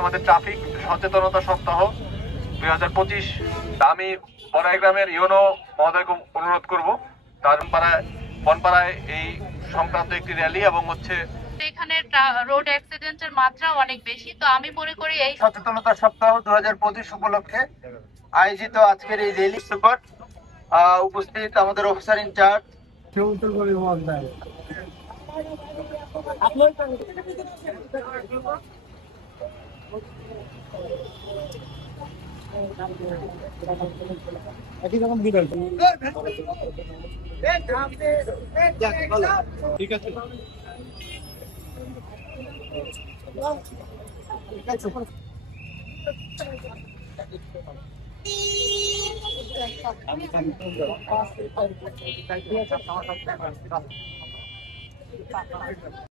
আমাদের ট্রাফিক সচেতনতা সপ্তাহ 2025। আমি বড়াই গ্রামের ইউনো মহোদয়কে অনুরোধ করব তার বনপাড়ায় এই সংক্রান্ত একটি র্যালি এবং হচ্ছে এখানে রোড অ্যাক্সিডেন্টের মাত্রা অনেক বেশি। তো আমি মনে করি এই সচেতনতা সপ্তাহ 2025 উপলক্ষে আয়োজিত আজকের এই র্যালি উপস্থিত আমাদের অফিসার ইনচার্জ ঠিক আছে।